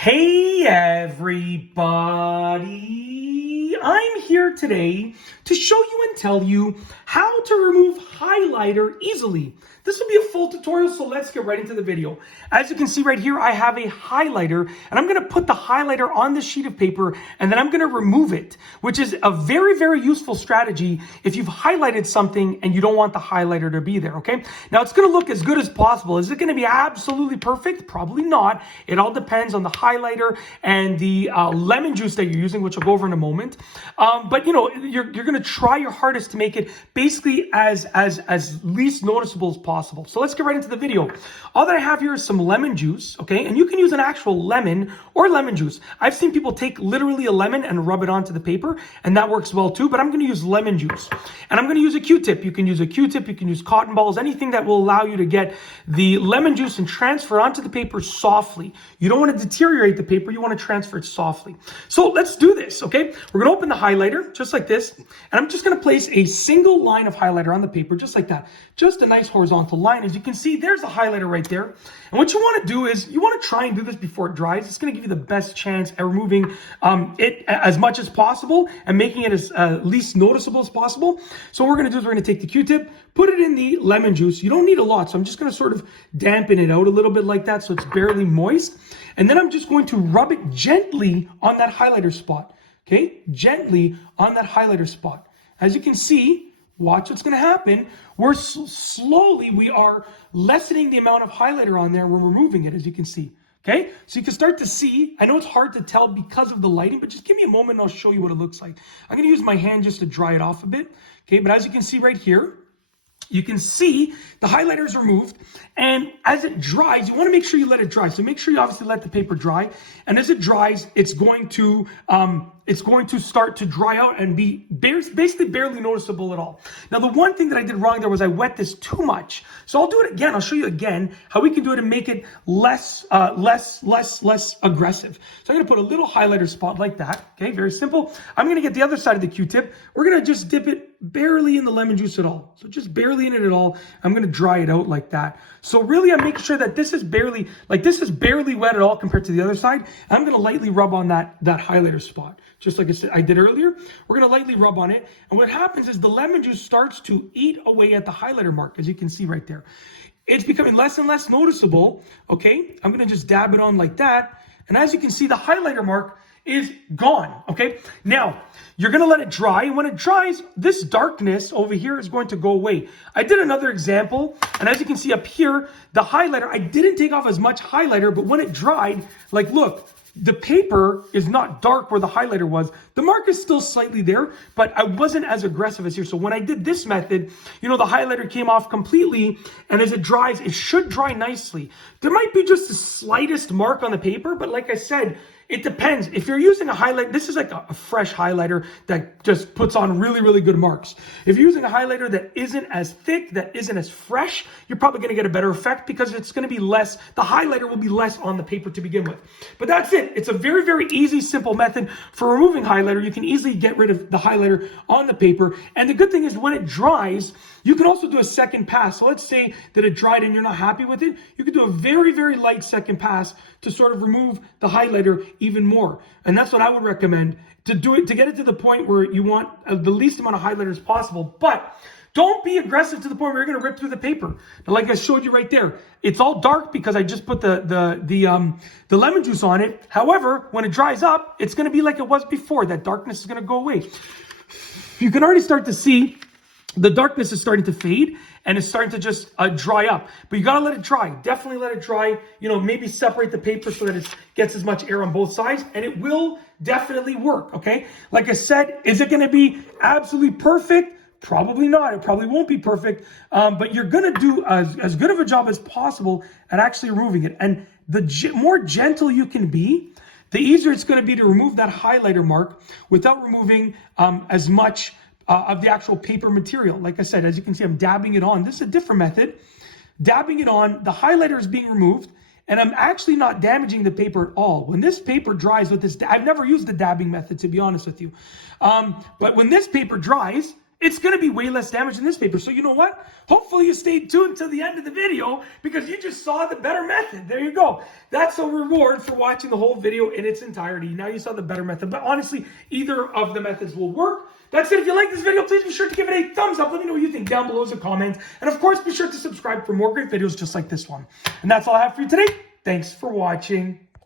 Hey everybody, I'm here today to show you and tell you how to remove highlighter easily. This will be a full tutorial, so let's get right into the video. As you can see right here, I have a highlighter, and I'm going to put the highlighter on this sheet of paper, and then I'm going to remove it, which is a very, very useful strategy if you've highlighted something and you don't want the highlighter to be there, okay? Now, it's going to look as good as possible. Is it going to be absolutely perfect? Probably not. It all depends on the highlighter and the lemon juice that you're using, which I'll go over in a moment. But, you know, you're going to try your hardest to make it basically as least noticeable as possible. So let's get right into the video. All that I have here is some lemon juice, okay? And you can use an actual lemon or lemon juice. I've seen people take literally a lemon and rub it onto the paper, and that works well too, but I'm going to use lemon juice. And I'm going to use a Q-tip. You can use a Q-tip, you can use cotton balls, anything that will allow you to get the lemon juice and transfer onto the paper softly. You don't want to deteriorate the paper, you want to transfer it softly. So let's do this, okay? We're going to open the highlighter, just like this, and I'm just going to place a single line of highlighter on the paper, just like that. Just a nice horizontal line. As you can see, there's a highlighter right there. And what you want to do is, you want to try and do this before it dries. It's going to give you the best chance at removing it as much as possible and making it as least noticeable as possible. So what we're going to do is we're going to take the Q-tip, put it in the lemon juice. You don't need a lot, so I'm just going to sort of dampen it out a little bit like that so it's barely moist. And then I'm just going to rub it gently on that highlighter spot. Okay, gently on that highlighter spot. As you can see, watch what's going to happen. We're slowly, we are lessening the amount of highlighter on there. We're removing it, as you can see. Okay, so you can start to see. I know it's hard to tell because of the lighting, but just give me a moment and I'll show you what it looks like. I'm going to use my hand just to dry it off a bit. Okay, but as you can see right here, you can see the highlighter is removed, and as it dries, you want to make sure you let it dry. So make sure you obviously let the paper dry, and as it dries, it's going to start to dry out and be basically barely noticeable at all. Now, the one thing that I did wrong there was I wet this too much. So I'll do it again. I'll show you again how we can do it and make it less aggressive. So I'm going to put a little highlighter spot like that. Okay, very simple. I'm going to get the other side of the Q-tip. We're going to just dip it barely in the lemon juice at all. So just barely in it at all. I'm going to dry it out like that. So really, I'm making sure that this is barely wet at all compared to the other side. I'm going to lightly rub on that highlighter spot. Just like I did earlier, we're going to lightly rub on it. And what happens is the lemon juice starts to eat away at the highlighter mark, as you can see right there. It's becoming less and less noticeable, okay? I'm going to just dab it on like that. And as you can see, the highlighter mark is gone, okay? Now, you're going to let it dry. And when it dries, this darkness over here is going to go away. I did another example. And as you can see up here, the highlighter, I didn't take off as much highlighter, but when it dried, like, look, the paper is not dark where the highlighter was. The mark is still slightly there, but I wasn't as aggressive as here. So when I did this method, you know, the highlighter came off completely, and as it dries, it should dry nicely. There might be just the slightest mark on the paper, but like I said, it depends. If you're using a highlight, this is like a fresh highlighter that just puts on really, really good marks. If you're using a highlighter that isn't as thick, that isn't as fresh, you're probably going to get a better effect because it's going to be less, the highlighter will be less on the paper to begin with. But that's it. It's a very, very easy, simple method for removing highlighter. You can easily get rid of the highlighter on the paper. And the good thing is when it dries, you can also do a second pass. So let's say that it dried and you're not happy with it. You can do a very, very light second pass to sort of remove the highlighter even more. And that's what I would recommend to do it, to get it to the point where you want the least amount of highlighter as possible. But don't be aggressive to the point where you're going to rip through the paper. Now, like I showed you right there, it's all dark because I just put the lemon juice on it. However, when it dries up, it's going to be like it was before. That darkness is going to go away. You can already start to see the darkness is starting to fade and it's starting to just dry up. But you got to let it dry. Definitely let it dry. You know, maybe separate the paper so that it gets as much air on both sides, and it will definitely work, okay? Like I said, is it going to be absolutely perfect? Probably not. It probably won't be perfect, but you're going to do as good of a job as possible at actually removing it. And the more gentle you can be, the easier it's going to be to remove that highlighter mark without removing as much of the actual paper material. Like I said, as you can see, I'm dabbing it on. This is a different method. Dabbing it on, the highlighter is being removed, and I'm actually not damaging the paper at all. When this paper dries with this, I've never used the dabbing method, to be honest with you. But when this paper dries, it's going to be way less damage than this paper. So you know what? Hopefully you stayed tuned to the end of the video because you just saw the better method. There you go. That's a reward for watching the whole video in its entirety. Now you saw the better method, but honestly, either of the methods will work. That's it. If you like this video, please be sure to give it a thumbs up. Let me know what you think down below as a comment. And of course, be sure to subscribe for more great videos just like this one. And that's all I have for you today. Thanks for watching.